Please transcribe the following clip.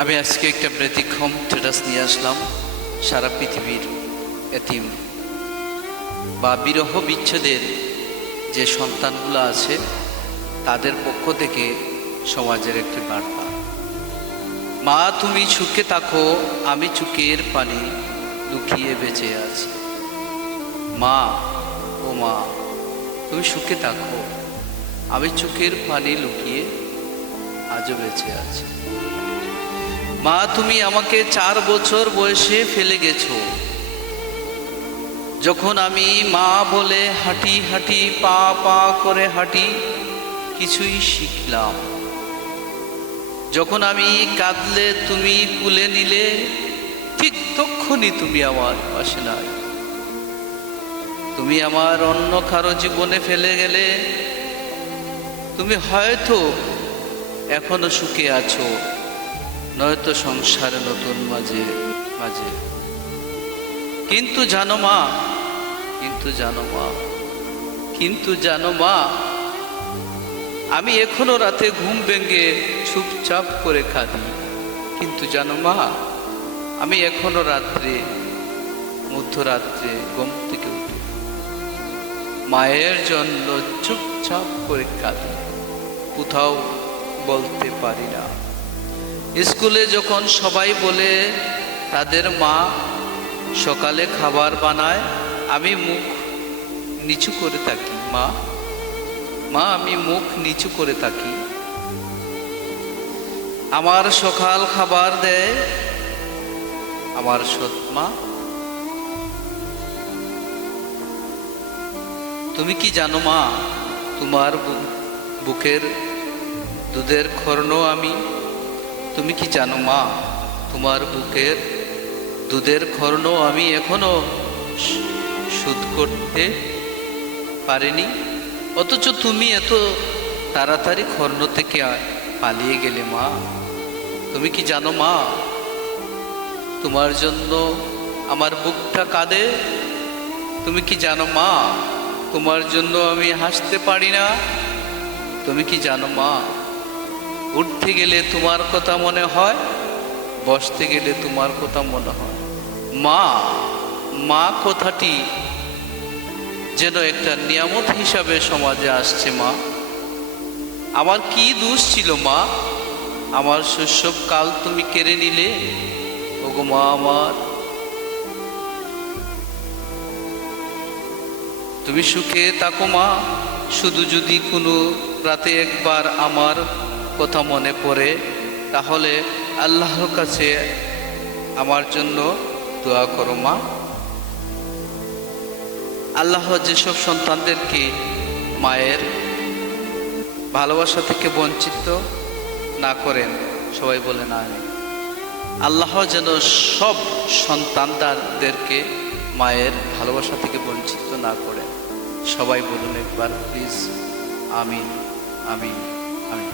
আমি আজকে একটা ব্যতিক্রম স্ট্যাটাস নিয়ে আসলাম। সারা পৃথিবীর এতিম বা বিরহ বিচ্ছেদের যে সন্তানগুলো আছে তাদের পক্ষ থেকে সমাজের একটি বার্তা। মা তুমি সুখে থাকো, আমি চোখের পানি লুকিয়ে বেঁচে আছি। মা, ও মা তুমি সুখে থাকো, আমি চোখের পানি লুকিয়ে আজও বেঁচে আছি। মা তুমি আমাকে 4 বছর বয়সে ফেলে গেছো। যখন আমি মা বলে হাঁটি হাঁটি পা পা করে হাঁটি, কিছুই শিখলাম। যখন আমি কাঁদলে তুমি কুলে নিলে, ঠিক তখনই তুমি আমার পাশে নাই। তুমি আমার অন্য কারো জীবনে ফেলে গেলে, তুমি হয়তো এখনো সুখে আছো, নয়তো সংসারে নতুন মাঝে মাঝে। কিন্তু জানো মা, কিন্তু জানো মা, কিন্তু জানো মা, আমি এখনো রাতে ঘুম ভেঙে চুপচাপ করে কাঁদি। কিন্তু জানো মা, আমি এখনো রাত্রে মধ্যরাত্রে ঘুম থেকে উঠি মায়ের জন্য চুপচাপ করে কাঁদি, কোথাও বলতে পারি না। স্কুলে যখন সবাই বলে তাদের মা সকালে খাবার বানায়, আমি মুখ নিচু করে থাকি। মা, মা আমি মুখ নিচু করে থাকি। আমার সকাল খাবার দেয় আমার সৎ মা। তুমি কি জানো মা, তোমার বুকের দুধের খর্ণ আমি। তুমি কি জানো মা, তোমার বুকের দুধের খর্ণ আমি এখনো শোধ করতে পারিনি, অথচ তুমি এত তাড়াতাড়ি খর্ণ থেকে পালিয়ে গেলে মা। তুমি কি জানো মা, তোমার জন্য আমার বুকটা কাঁদে। তুমি কি জানো মা, তোমার জন্য আমি হাসতে পারি না। তুমি কি জানো মা, উঠতে গেলে তোমার কথা মনে হয়, বসতে গেলে তোমার কথা মনে হয়। মা, মা কথাটি যেন একটা নিয়ামত হিসাবে সমাজে আসছে মা। আমার কি দোষ ছিল মা, আমার শৈশব কাল তুমি কেড়ে নিলে। ওগো মা আমার, তুমি সুখে থাকো মা। শুধু যদি কোনো রাতে একবার আমার কথা মনে পড়ে, তাহলে আল্লাহর কাছে আমার জন্য দোয়া করো মা। আল্লাহ যেসব সন্তানদেরকে মায়ের ভালোবাসা থেকে বঞ্চিত না করেন, সবাই বলেন আমিন। আল্লাহ যেন সব সন্তানদেরকে মায়ের ভালোবাসা থেকে বঞ্চিত না করেন। সবাই বলুন একবার প্লিজ আমিন, আমিন, আমিন।